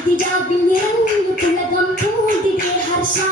tidak menyeru penyagam pun tidak harsa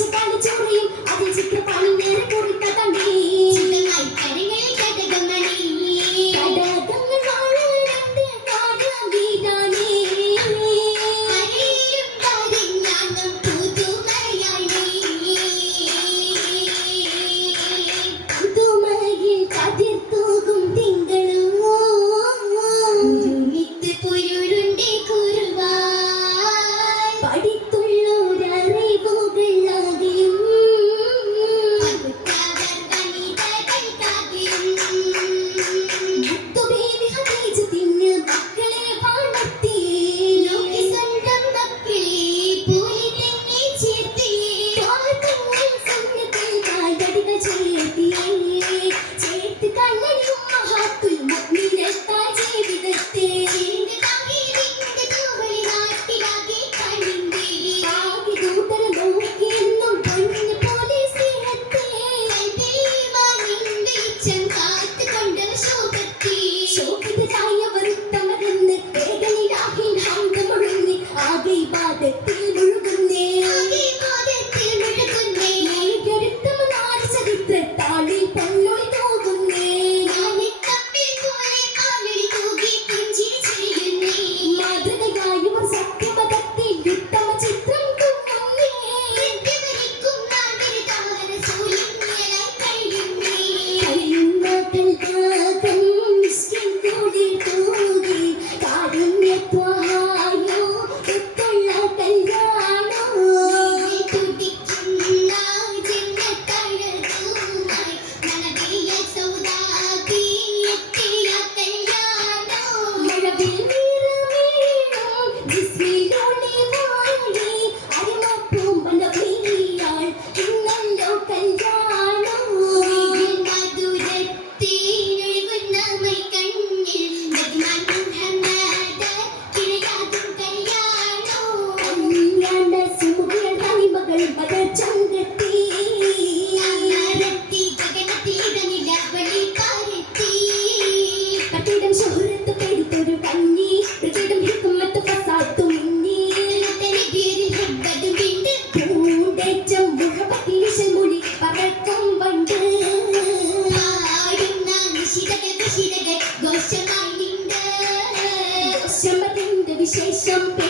se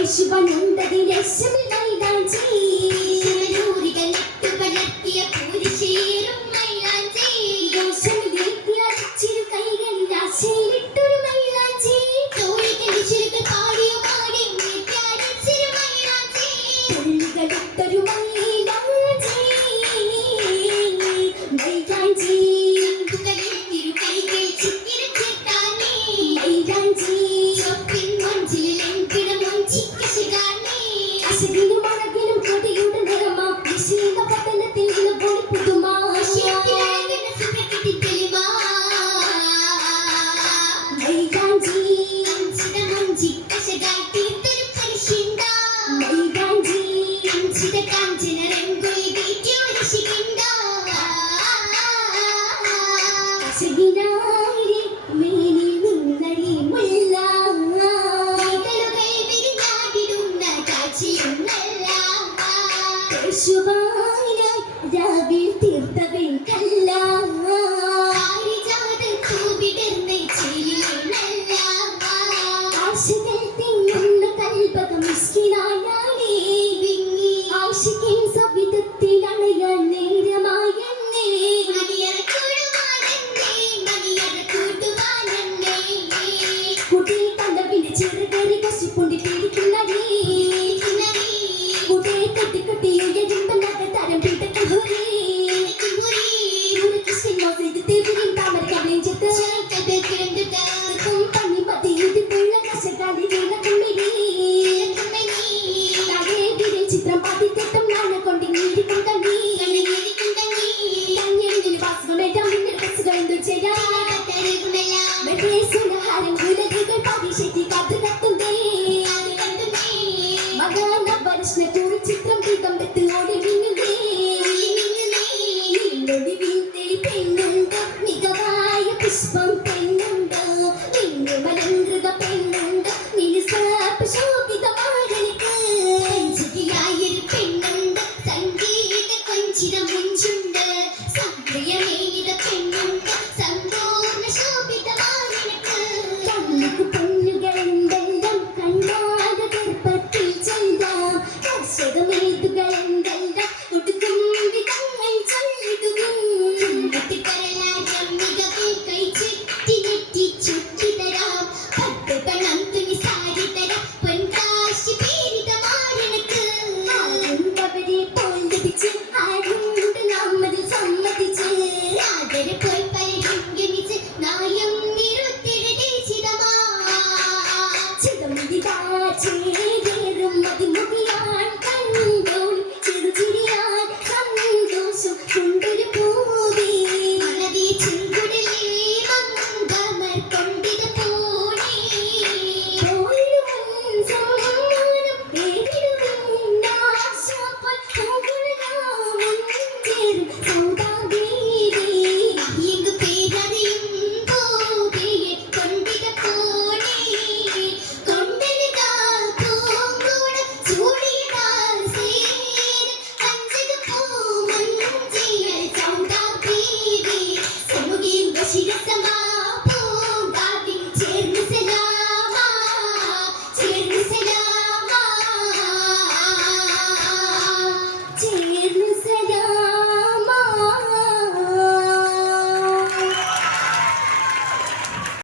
വിശേഷം പേശുവനുണ്ടതിരശ്മി നൈതാജി ശിവനൂരികൾ നട്ടുപലർത്തിയ പൂരിശേറും accident. പെണ്ണുണ്ടോ മികവായ പുഷ്പം പെണ്ണു